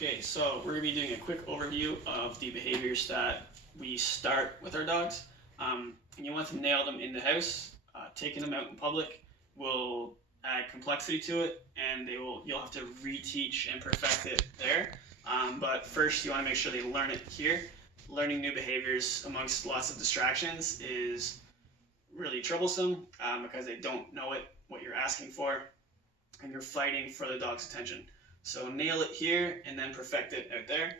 Okay, so we're going to be doing a quick overview of the behaviors that we start with our dogs. And you want to nail them in the house. Taking them out in public will add complexity to it, and you'll have to reteach and perfect it there. But first, you want to make sure they learn it here. Learning new behaviors amongst lots of distractions is really troublesome because they don't know what you're asking for, and you're fighting for the dog's attention. So nail it here and then perfect it out there.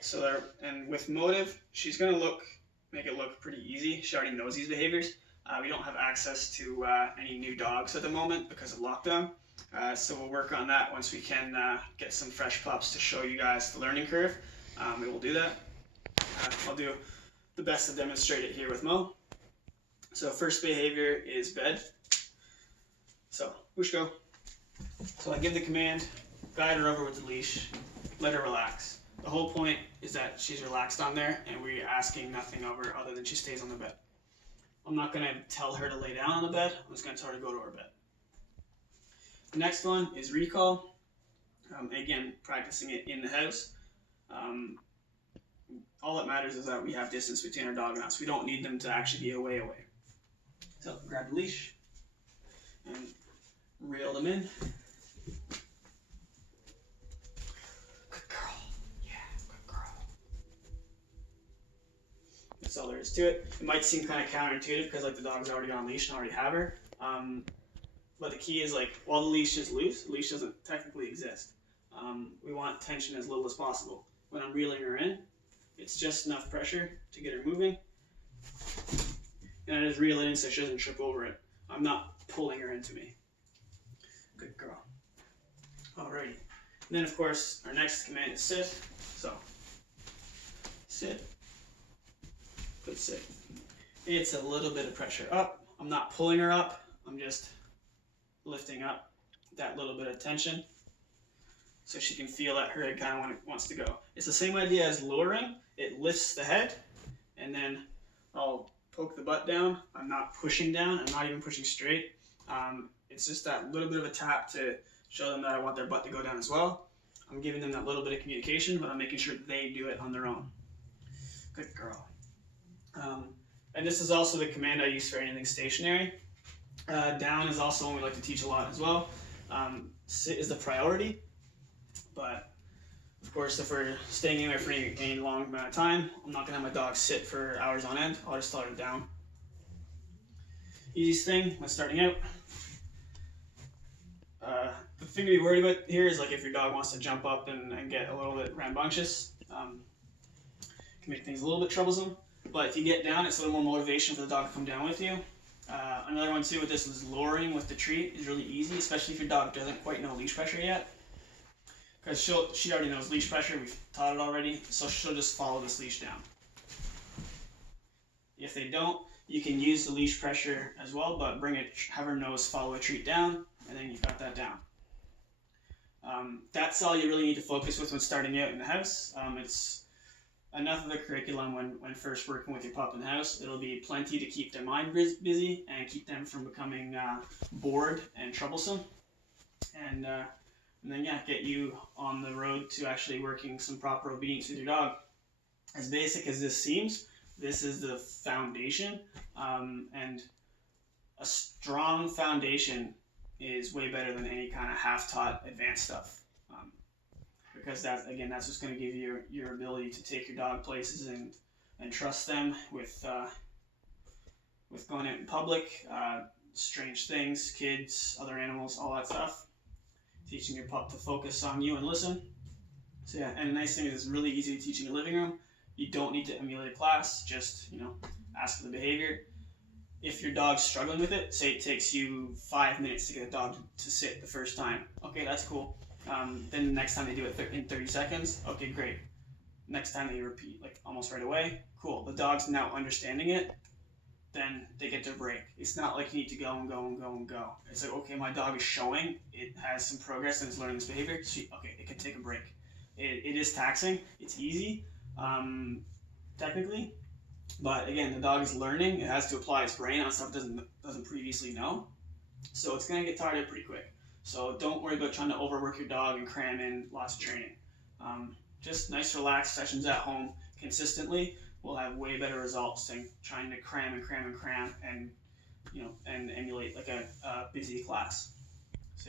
So there, and with motive, she's gonna make it look pretty easy. She already knows these behaviors. We don't have access to any new dogs at the moment because of lockdown. So we'll work on that once we can get some fresh pups to show you guys the learning curve. We will do that. I'll do the best to demonstrate it here with Mo. So first behavior is bed. So, whoosh go. So I give the command, guide her over with the leash, let her relax. The whole point is that she's relaxed on there and we're asking nothing of her other than she stays on the bed. I'm not going to tell her to lay down on the bed, I'm just going to tell her to go to her bed. The next one is recall. Again, practicing it in the house. All that matters is that we have distance between our dog and us. We don't need them to actually be away. So grab the leash and reel them in. Good girl. Yeah, good girl. That's all there is to it. It might seem kind of counterintuitive because like the dog's already on leash and already have her. But the key is like while the leash is loose, the leash doesn't technically exist. We want tension as little as possible. When I'm reeling her in, it's just enough pressure to get her moving. And I just reel it in so she doesn't trip over it. I'm not pulling her into me. Good girl. Alrighty. And then of course our next command is sit. So sit. Good sit. It's a little bit of pressure up. I'm not pulling her up. I'm just lifting up that little bit of tension so she can feel that her head kind of wants to go. It's the same idea as luring. It lifts the head and then I'll poke the butt down. I'm not pushing down. I'm not even pushing straight. It's just that little bit of a tap to show them that I want their butt to go down as well. I'm giving them that little bit of communication, but I'm making sure they do it on their own. Good girl. And this is also the command I use for anything stationary. Down is also one we like to teach a lot as well. Sit is the priority, but of course if we're staying in there for any long amount of time, I'm not going to have my dog sit for hours on end. I'll just tell her down. Easiest thing when starting out. The thing to be worried about here is like if your dog wants to jump up and get a little bit rambunctious, can make things a little bit troublesome. But if you get down, it's a little more motivation for the dog to come down with you. Another one too with this is luring with the treat is really easy, especially if your dog doesn't quite know leash pressure yet. Because she already knows leash pressure, we've taught it already, so she'll just follow this leash down. If they don't, you can use the leash pressure as well, but have her nose follow a treat down, and then you've got that down. That's all you really need to focus with when starting out in the house. It's enough of the curriculum when first working with your pup in the house. It'll be plenty to keep their mind busy and keep them from becoming bored and troublesome. And then get you on the road to actually working some proper obedience with your dog. As basic as this seems, this is the foundation, and a strong foundation is way better than any kind of half-taught advanced stuff. Because that's what's going to give you your ability to take your dog places and trust them with going out in public, strange things, kids, other animals, all that stuff. Teaching your pup to focus on you and listen. So yeah, and the nice thing is it's really easy to teach in your living room. You don't need to emulate a class, just ask for the behavior. If your dog's struggling with it, say it takes you 5 minutes to get a dog to sit the first time. Okay, that's cool. Then the next time they do it in 30 seconds, okay, great. Next time they repeat, like almost right away, cool. The dog's now understanding it, then they get their break. It's not like you need to go and go and go and go. It's like, okay, my dog is showing, it has some progress and it's learning this behavior, okay, it can take a break. It is taxing, it's easy, technically, but again, the dog is learning, it has to apply its brain on stuff it doesn't previously know, so it's going to get tired out pretty quick. So don't worry about trying to overwork your dog and cram in lots of training. Just nice relaxed sessions at home consistently will have way better results than trying to cram and emulate like a busy class.